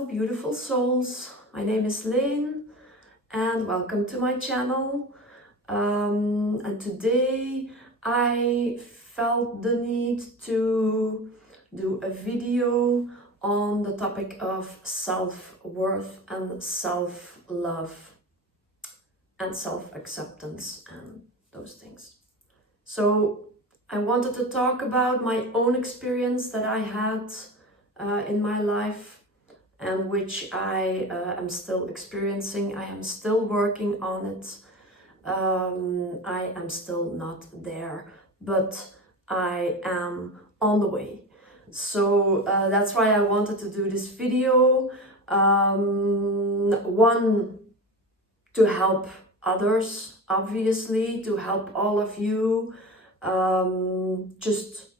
Hello, beautiful souls. My name is Lynn, and welcome to my channel. And today I felt the need to do a video on the topic of self-worth and self-love and self-acceptance and those things. So I wanted to talk about my own experience that I had in my life, and which I am still experiencing. I am still working on it. I am still not there, but I am on the way. So that's why I wanted to do this video. One, to help others, obviously, to help all of you, just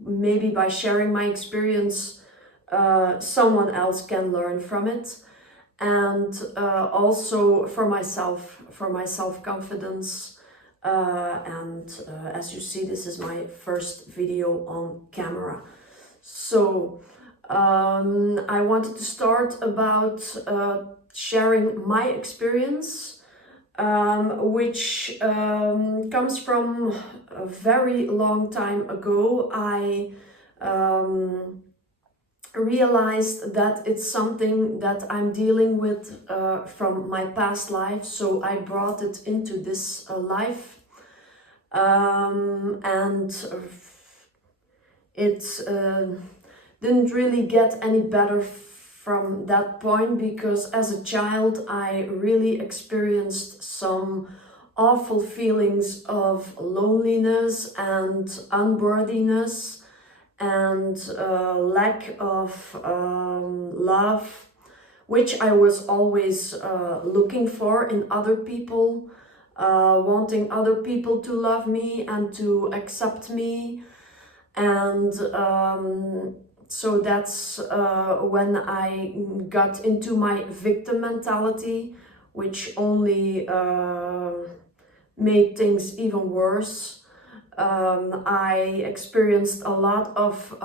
maybe by sharing my experience, someone else can learn from it, and also for myself, for my self-confidence, and as you see, this is my first video on camera. So I wanted to start about sharing my experience, which comes from a very long time ago. I realized that it's something that I'm dealing with from my past life, so I brought it into this life, and it didn't really get any better from that point, because as a child I really experienced some awful feelings of loneliness and unworthiness and lack of love, which I was always looking for in other people, wanting other people to love me and to accept me. And so that's when I got into my victim mentality, which only made things even worse. I experienced a lot of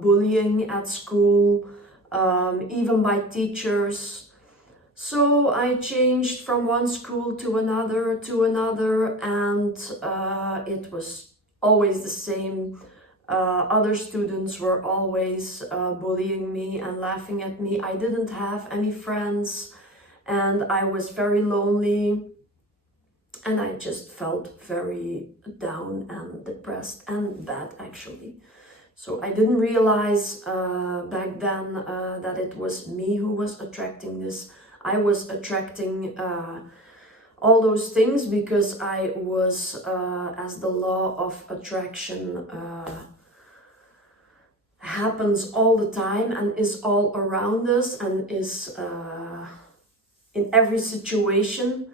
bullying at school, even by teachers. So I changed from one school to another, and it was always the same. Other students were always bullying me and laughing at me. I didn't have any friends, and I was very lonely. And I just felt very down and depressed and bad, actually. So I didn't realize back then that it was me who was attracting this. I was attracting all those things because I was, as the law of attraction happens all the time and is all around us and is in every situation.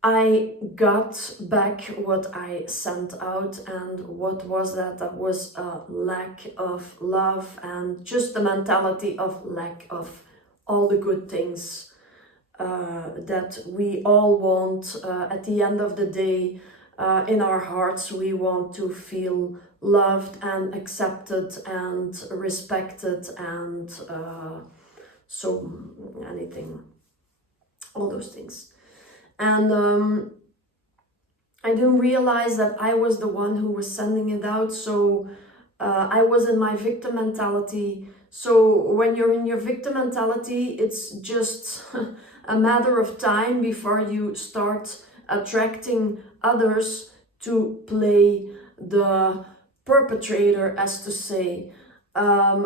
I got back what I sent out, and what was that? That was a lack of love and just the mentality of lack of all the good things that we all want. At the end of the day, in our hearts, we want to feel loved and accepted and respected, and so anything, all those things. And I didn't realize that I was the one who was sending it out. So I was in my victim mentality. So when you're in your victim mentality, it's just a matter of time before you start attracting others to play the perpetrator, as to say,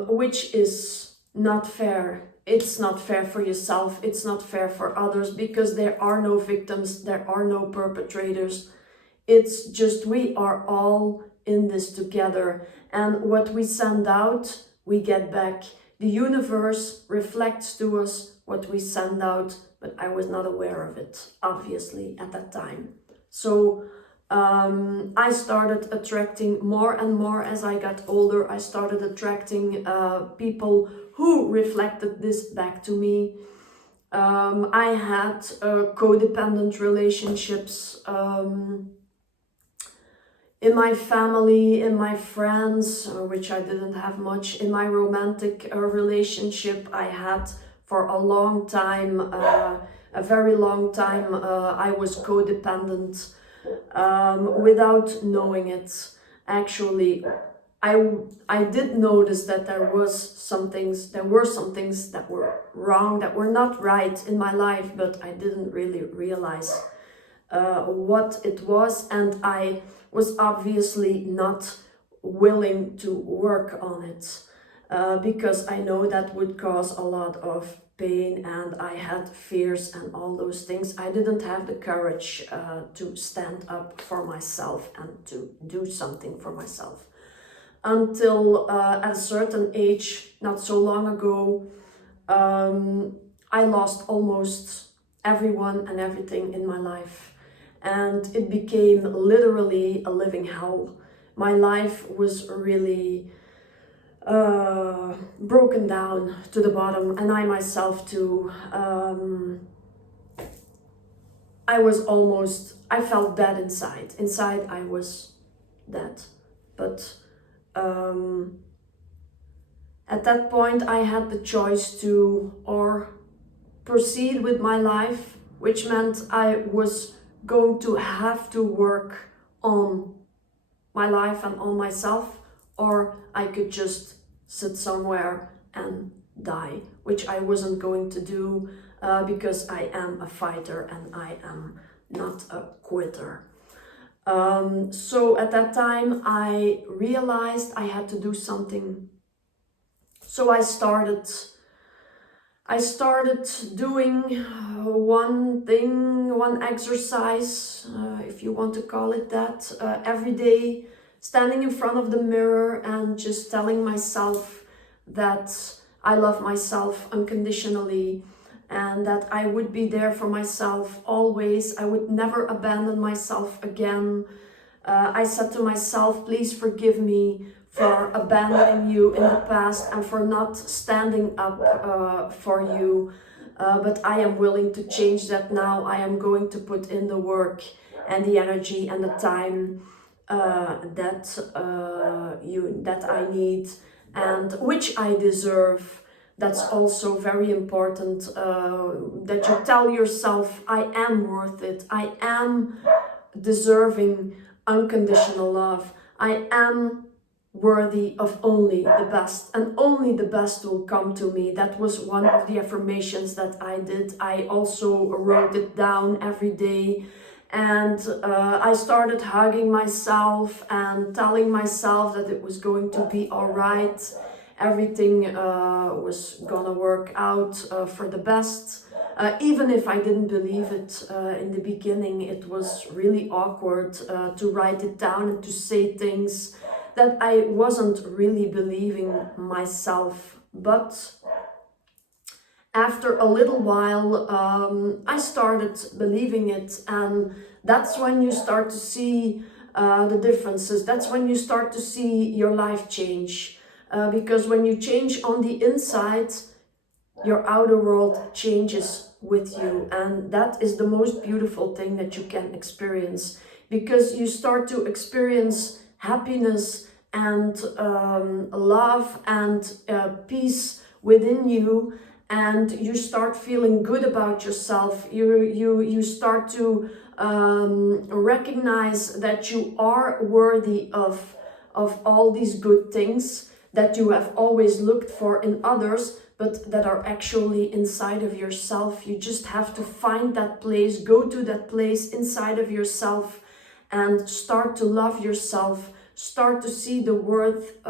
which is not fair. It's not fair for yourself, it's not fair for others, because there are no victims, there are no perpetrators. It's just we are all in this together, and what we send out, we get back. The universe reflects to us what we send out, but I was not aware of it, obviously, at that time. So I started attracting more and more as I got older. I started attracting people who reflected this back to me. I had codependent relationships in my family, in my friends, which I didn't have much, in my romantic relationship I had for a long time, a very long time. I was codependent without knowing it. Actually, I did notice that there were some things that were wrong, that were not right in my life, but I didn't really realize what it was, and I was obviously not willing to work on it because I know that would cause a lot of pain, and I had fears and all those things. I didn't have the courage to stand up for myself and to do something for myself. Until at a certain age, not so long ago, I lost almost everyone and everything in my life. And it became literally a living hell. My life was really broken down to the bottom, and I myself too. I felt dead inside. Inside I was dead. But at that point I had the choice to or proceed with my life, which meant I was going to have to work on my life and on myself, or I could just sit somewhere and die, which I wasn't going to do because I am a fighter and I am not a quitter. So at that time I realized I had to do something. So I started doing one exercise, if you want to call it that, every day, standing in front of the mirror and just telling myself that I love myself unconditionally and that I would be there for myself always. I would never abandon myself again. I said to myself, please forgive me for abandoning you in the past and for not standing up for you. But I am willing to change that now. I am going to put in the work and the energy and the time that I need and which I deserve. That's also very important, that you tell yourself, I am worth it. I am deserving unconditional love. I am worthy of only the best, and only the best will come to me. That was one of the affirmations that I did. I also wrote it down every day, and I started hugging myself and telling myself that it was going to be all right. Everything was gonna work out for the best. Even if I didn't believe it in the beginning, it was really awkward to write it down and to say things that I wasn't really believing myself. But after a little while, I started believing it, and that's when you start to see the differences. That's when you start to see your life change. Because when you change on the inside, your outer world changes with you, and that is the most beautiful thing that you can experience, because you start to experience happiness and love and peace within you, and you start feeling good about yourself. You start to recognize that you are worthy of all these good things that you have always looked for in others, but that are actually inside of yourself. You just have to find that place, go to that place inside of yourself and start to love yourself, start to see the worth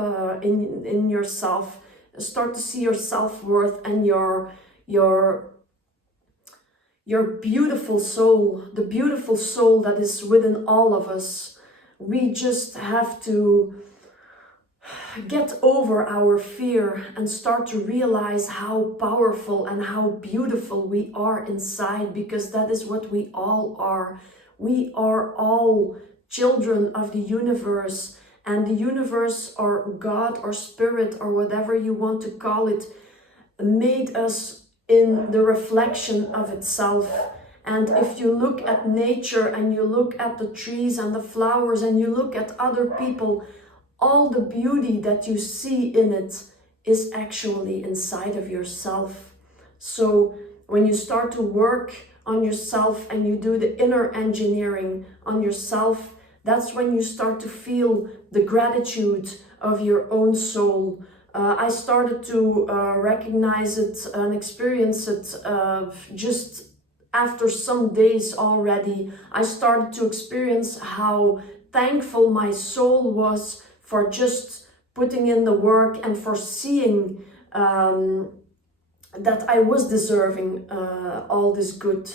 in yourself, start to see your self-worth and your beautiful soul, the beautiful soul that is within all of us. We just have to get over our fear and start to realize how powerful and how beautiful we are inside, because that is what we all are. We are all children of the universe, and the universe or God or spirit or whatever you want to call it made us in the reflection of itself. And if you look at nature and you look at the trees and the flowers and you look at other people, all the beauty that you see in it is actually inside of yourself. So when you start to work on yourself and you do the inner engineering on yourself, that's when you start to feel the gratitude of your own soul. I started to recognize it and experience it just after some days already. I started to experience how thankful my soul was for just putting in the work and for seeing that I was deserving all this good.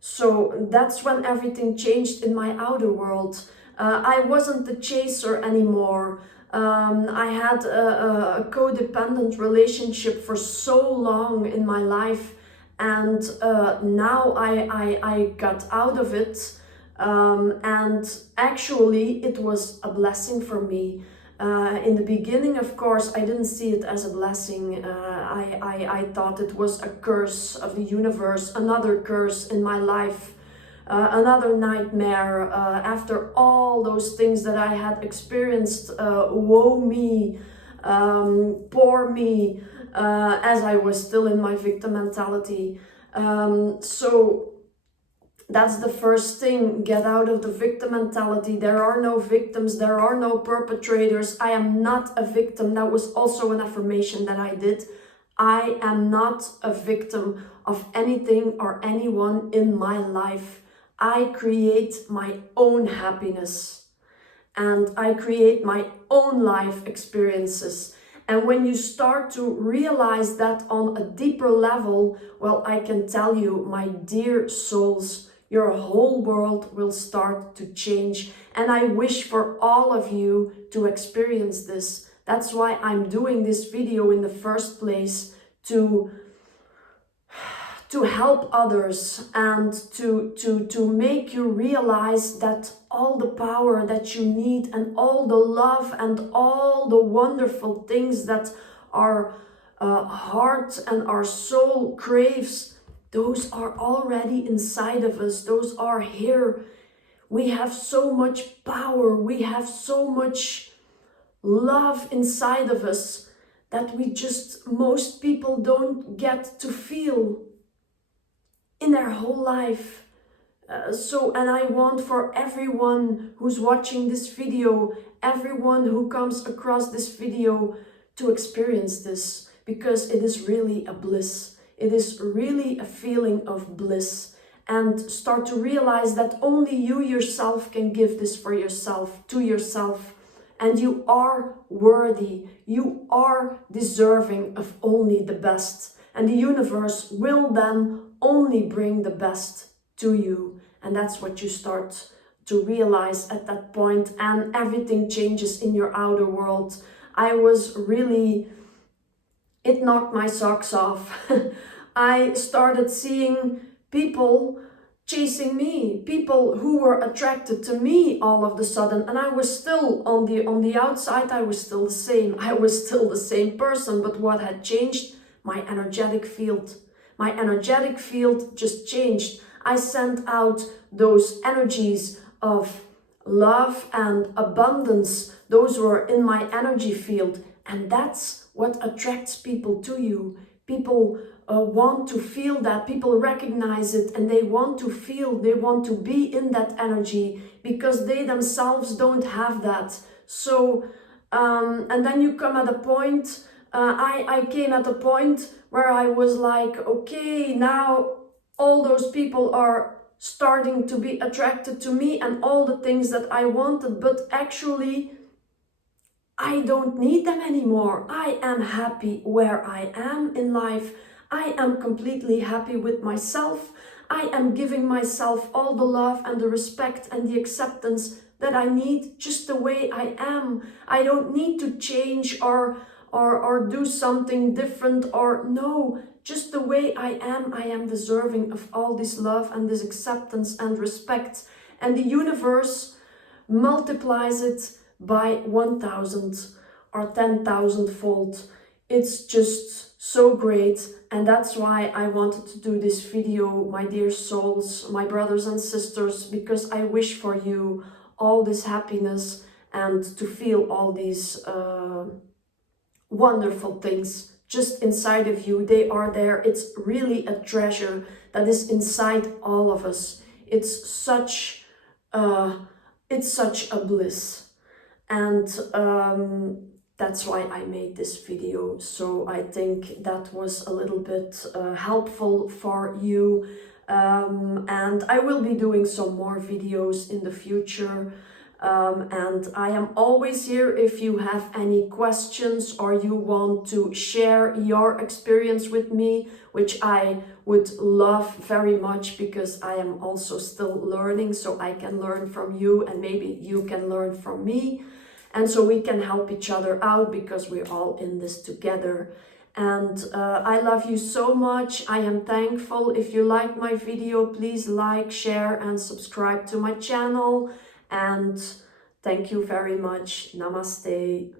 So that's when everything changed in my outer world. I wasn't the chaser anymore. I had a codependent relationship for so long in my life, and now I got out of it. And actually it was a blessing for me. In the beginning, of course, I didn't see it as a blessing. I thought it was a curse of the universe, another curse in my life, another nightmare. After all those things that I had experienced, woe me, poor me, as I was still in my victim mentality. So that's the first thing. Get out of the victim mentality. There are no victims. There are no perpetrators. I am not a victim. That was also an affirmation that I did. I am not a victim of anything or anyone in my life. I create my own happiness and I create my own life experiences. And when you start to realize that on a deeper level, well, I can tell you, my dear souls, your whole world will start to change. And I wish for all of you to experience this. That's why I'm doing this video in the first place, to help others and to make you realize that all the power that you need and all the love and all the wonderful things that our heart and our soul craves, those are already inside of us. Those are here. We have so much power. We have so much love inside of us that most people don't get to feel in their whole life. And I want for everyone who's watching this video, everyone who comes across this video, to experience this, because it is really a bliss. It is really a feeling of bliss. And start to realize that only you yourself can give this for yourself, to yourself. And you are worthy. You are deserving of only the best. And the universe will then only bring the best to you. And that's what you start to realize at that point. And everything changes in your outer world. It knocked my socks off. I started seeing people chasing me, people who were attracted to me all of a sudden, and I was still on the outside. I was still the same. I was still the same person, but what had changed? My energetic field. My energetic field just changed. I sent out those energies of love and abundance. Those were in my energy field, and that's what attracts people to you. People want to feel that. People recognize it, and they want to feel, they want to be in that energy, because they themselves don't have that. So and then you come at a point, I came at a point where I was like, okay, now all those people are starting to be attracted to me and all the things that I wanted, but actually I don't need them anymore. I am happy where I am in life. I am completely happy with myself. I am giving myself all the love and the respect and the acceptance that I need just the way I am. I don't need to change or do something different, or no, just the way I am deserving of all this love and this acceptance and respect. And the universe multiplies it by 1,000 or 10,000 fold. It's just so great, and that's why I wanted to do this video, my dear souls, my brothers and sisters, because I wish for you all this happiness and to feel all these wonderful things just inside of you. They are there. It's really a treasure that is inside all of us. It's such a bliss, and that's why I made this video. So I think that was a little bit helpful for you, and I will be doing some more videos in the future. And I am always here if you have any questions or you want to share your experience with me, which I would love very much, because I am also still learning, so I can learn from you and maybe you can learn from me. And so we can help each other out, because we're all in this together. And I love you so much. I am thankful. If you like my video, please like, share and subscribe to my channel. And thank you very much. Namaste.